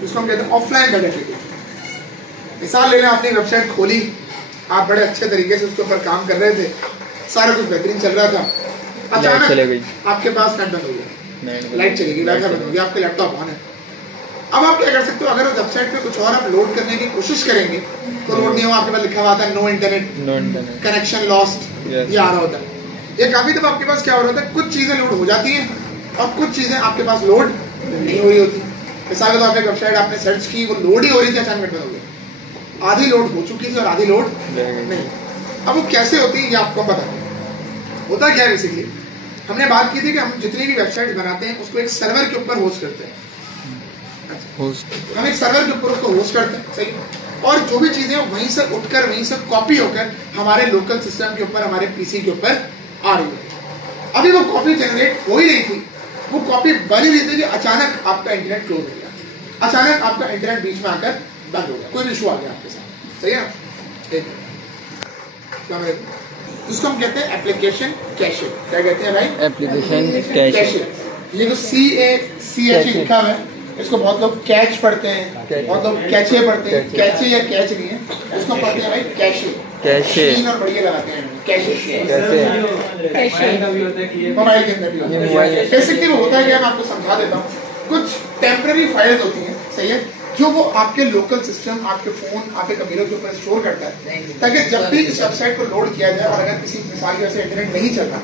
जिसको हम कहते हैं ऑफलाइन वेब एप्लीकेशन। मिसाल ले लें, आपने वेबसाइट खोली, आप बड़े अच्छे तरीके से उसके ऊपर काम कर रहे थे, सारा कुछ बेहतरीन चल रहा था, अचानक आपके पास नेट बंद हो गया, लाइट चली गई, वाईफाई बंद हो गया, आपका लैपटॉप ऑन है। अब आप क्या कर सकते हो, अगर उस वेबसाइट पे कुछ और आप लोड करने की कोशिश करेंगे तो लोड नहीं हो, आपके पास लिखा हुआ था नो इंटरनेट कनेक्शन लॉस्ट, ये आ रहा होता है। ये काफी दफा आपके पास क्या हो रहा है, कुछ चीजें लोड हो जाती हैं और कुछ चीजें आपके पास लोड नहीं हो रही होती। मिसाल तो आपने वेबसाइट आपने सर्च की, वो लोड ही हो रही थी, अचानक बंद हो गई, आधी लोड हो चुकी थी और आधी लोड नहीं। अब वो कैसे होती है ये आपको पता है। होता क्या है, बेसिकली हमने बात की थी कि हम जितनी भी वेबसाइट बनाते हैं उसको एक सर्वर के ऊपर होस्ट करते हैं। हम एक सर्वर के ऊपर उसको होस्ट करते हैं, सही, और जो भी चीजें वहीं से उठकर वहीं से कॉपी होकर हमारे लोकल सिस्टम के ऊपर, हमारे पीसी के ऊपर आ रही है। अभी वो कॉपी जनरेट हो ही रही थी, वो कॉपी बन ही रही थी कि अचानक आपका इंटरनेट क्लोज हो गया, अचानक आपका इंटरनेट बीच में आकर बंद हो गया, कोई इशू आ गया आपके साथ, सही है। उसको हम कहते हैं एप्लीकेशन कैशे। क्या कहते हैं भाई? Application cache. ये जो CACH लिखा हुआ है, इसको बहुत लोग कैच पढ़ते हैं, बहुत लोग कैचे पढ़ते हैं, कैचे या कैच नहीं है, इसको पढ़ते हैं भाई कैशे, कैशे और बढ़िया लगाते हैं कैशे, मोबाइल के अंदर भी। बेसिकली वो होता है कि मैं आपको समझा देता हूँ, कुछ टेम्पररी फाइल्स होती हैं, सही है, जो वो आपके लोकल सिस्टम, आपके फोन, आपके कंप्यूटर के ऊपर स्टोर करता है, ताकि जब भी इस वेबसाइट को लोड किया जाए और अगर किसी मिसाल की वजह से इंटरनेट नहीं चल रहा,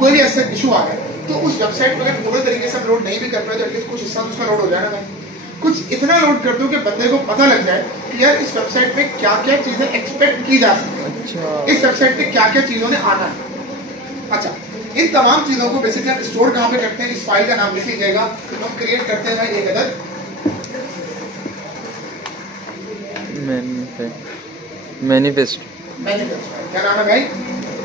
कोई भी ऐसा इशू आ रहा है, तो उस वेबसाइट पर अगर पूरे तरीके से लोड नहीं भी कर पाए तो एटलीस्ट कुछ हिस्सा उसका लोड हो जाए ना। मैं कुछ इतना लोड कर दूं कि बंदे को पता लग जाए कि यार इस वेबसाइट पे क्या क्या चीजें एक्सपेक्ट की जा सकती है, अच्छा, इस वेबसाइट पे क्या क्या चीजों ने आना है। अच्छा, इन तमाम चीजों को बेसिकली आप स्टोर कहाँ पे करते हैं, इस फाइल का नाम लिख लीजिएगा, तो हम क्रिएट करते हैं एक अदद मैनिफेस्ट। क्या नाम है भाई?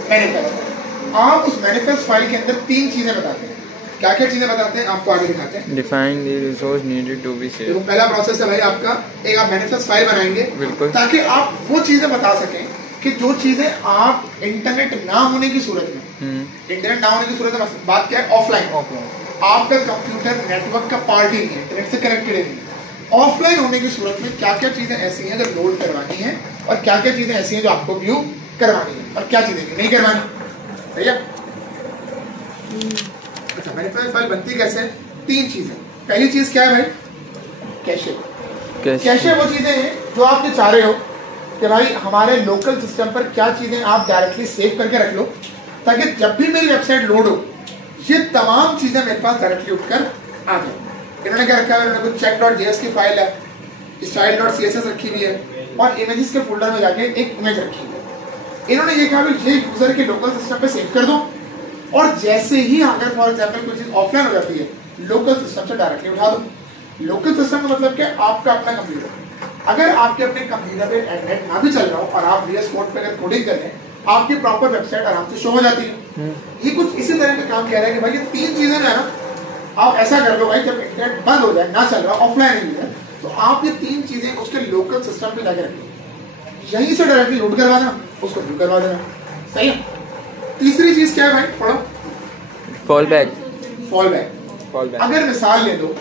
मैनिफेस्ट। आप उस मैनिफेस्ट फाइल के अंदर 3 चीजें बताते हैं। क्या क्या चीजें बताते हैं आपको आगे दिखाते हैं। Define the resource needed to be saved. तो पहला प्रोसेस है भाई आपका, एक आप मैनिफेस्ट फाइल बनाएंगे, बिल्कुल, ताकि आप वो चीजें बता सकें कि जो चीजें आप इंटरनेट ना होने की सूरत में, इंटरनेट ना होने की सूरत में बात क्या है, ऑफलाइन, आपका कंप्यूटर नेटवर्क का पार्ट ही नहीं है, इंटरनेट से कनेक्टेड नहीं है, ऑफलाइन होने की सूरत में क्या क्या चीजें ऐसी हैं जो लोड करवानी है और क्या क्या चीजें ऐसी हैं जो आपको व्यू करवानी है और क्या चीजें नहीं करवानी, सही है। अच्छा, मैनिफेस्ट फाइल बनती कैसे? 3 चीजें। पहली चीज क्या है भाई? कैशे। कैशे वो चीजें हैं जो आप ये चाह रहे हो कि भाई हमारे लोकल सिस्टम पर क्या चीजें आप डायरेक्टली सेव करके रख लो, ताकि जब भी मेरी वेबसाइट लोड हो ये तमाम चीजें मेरे पास डायरेक्टली उठकर आ जाए। इन्होंने क्या रखा है, इन्होंने कुछ check.js की फाइल है, style.css रखी हुई है और इमेजेस के फोल्डर में जाके एक इमेज रखी हुई है। इन्होंने ये कहा ये यूजर के लोकल सिस्टम पे सेव कर दो और जैसे ही अगर फॉर एग्जांपल कोई चीज ऑफलाइन हो जाती है लोकल सिस्टम से डायरेक्टली उठा दो। लोकल सिस्टम का मतलब क्या? आपका अपना कंप्यूटर। अगर आपके अपने कंप्यूटर पे नेट ना भी चल रहा हो और आप VS कोड पे अगर कोडिंग कर रहे हैं, आपकी प्रॉपर वेबसाइट आराम से शो हो जाती है। ये कुछ इसी तरह का काम कह रहा है कि भाई ये 3 चीजें जो है ना, आप ऐसा कर लो भाई, जब इंटरनेट बंद हो जाए, ना चल रहा, ऑफलाइन ही है, तो आप ये 3 चीजें उसके लोकल सिस्टम पे जाके रखो, यहीं से डायरेक्टली लोड करवाना, उसको व्यू करवा देना, सही है। तीसरी चीज क्या है भाई? पढ़ो। Fall back. Fall back. अगर मिसाल ले लो,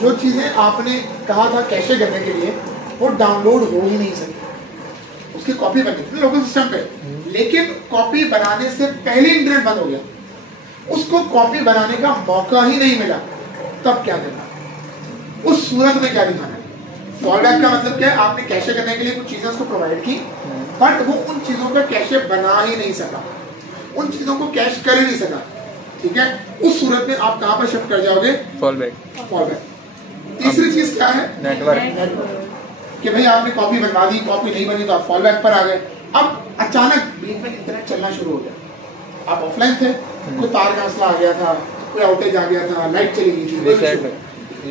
जो चीजें आपने कहा था कैशे करने के लिए वो डाउनलोड हो ही नहीं सकती, उसकी कॉपी बनी थी लोकल सिस्टम पे, लेकिन कॉपी बनाने से पहले इंटरनेट बंद हो गया, उसको कॉपी बनाने का मौका ही नहीं मिला, तब क्या करना? उस सूरत में क्या दिखाना है? फॉल बैक का मतलब क्या है? आपने कैशे करने के लिए कुछ चीजें उसको प्रोवाइड की, बट वो उन चीजों का कैशे बना ही नहीं सका, उन चीजों को कैश कर ही नहीं सका, ठीक है। उस सूरत में आप कहां पर शिफ्ट कर जाओगे? Fall back. Fall back. तीसरी चीज क्या है? नेटवर्क। कि भाई आपने कॉपी बनवा दी, कॉपी नहीं बनी तो आप फॉल बैक पर आ गए। अब अचानक बीच में इंटरनेट चलना शुरू हो गया, आप ऑफलाइन थे, कोई तार का मसला आ गया था, कोई आउटेज आ गया था, लाइट चली गई थी,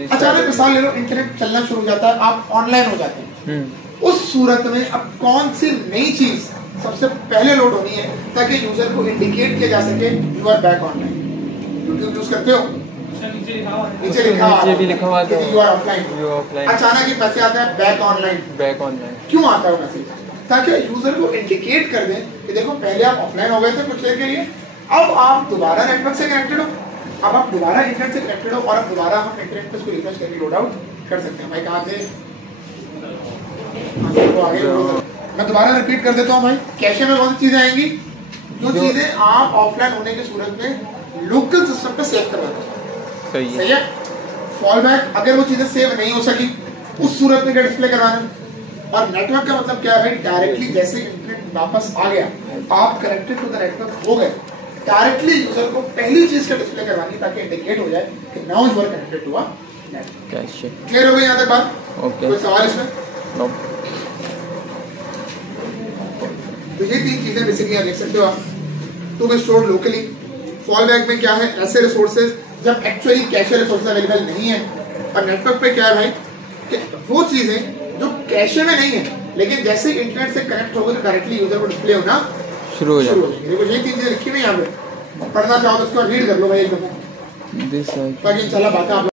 अचानक मिसाल ले लो इंटरनेट चलना शुरू हो जाता है, आप ऑनलाइन हो जाते हैं। उस सूरत में अब कौन सी नई चीज सबसे पहले लोड होनी है ताकि यूजर को इंडिकेट किया जा सके you are back online? YouTube use करते हो? नीचे लिखा हुआ है यू आर ऑफलाइन। अचानक ही मैसेज आता है बैक ऑनलाइन। बैक ऑनलाइन क्यों आता है मैसेज? ताकि यूजर को इंडिकेट कर दें कि देखो पहले आप ऑफलाइन हो गए थे कुछ देर के लिए, अब आप दोबारा नेटवर्क से कनेक्टेड हो, अब आप दोबारा इंटरनेट से कनेक्टेड हो और अब दोबारा हम इंटरनेट पे इसको रिफ्रेश करके लोड आउट कर सकते हैं भाई। कहाँ थे? मैं दोबारा रिपीट कर देता हूँ भाई। कैशे में कौन सी चीजें आएंगी? जो चीजें आप ऑफलाइन होने की सूरत में लोकल सिस्टम पे सेव करवाना। सही है। फॉल बैक, अगर वो चीजें सेव नहीं हो सकी उस सूरत में क्या डिस्प्ले करवाना। और नेटवर्क का मतलब क्या है भाई? डायरेक्टली जैसे इंटरनेट वापस आ गया, आप कनेक्टेड टू द नेटवर्क हो गए, डायरेक्टली यूजर को पहली चीज का डिस्प्ले करवानी ताकि इंडिकेट हो जाए कि now you are connected to a network. Clear हो गई यहाँ तक बात? ओके। कोई सवाल इसमें? नो। तो ये 3 चीजें बेसिकली आप देख सकते हो आप। To be stored locally. Fall back में क्या है? ऐसे रिसोर्सेज जब एक्चुअली कैशे रिसोर्सेज अवेलेबल नहीं है। और नेटवर्क पे क्या है भाई कि वो चीजें जो कैशे में नहीं है लेकिन जैसे इंटरनेट से कनेक्ट होगा तो डायरेक्टली यूजर को डिस्प्ले होना शुरू हो जाएगी। देखो ये 3 चीजें लिखी हुई यहाँ पे, पढ़ना चाहो तो उसको रीड कर लो भाई एक दफा, ताकि इंशाल्लाह बातें आप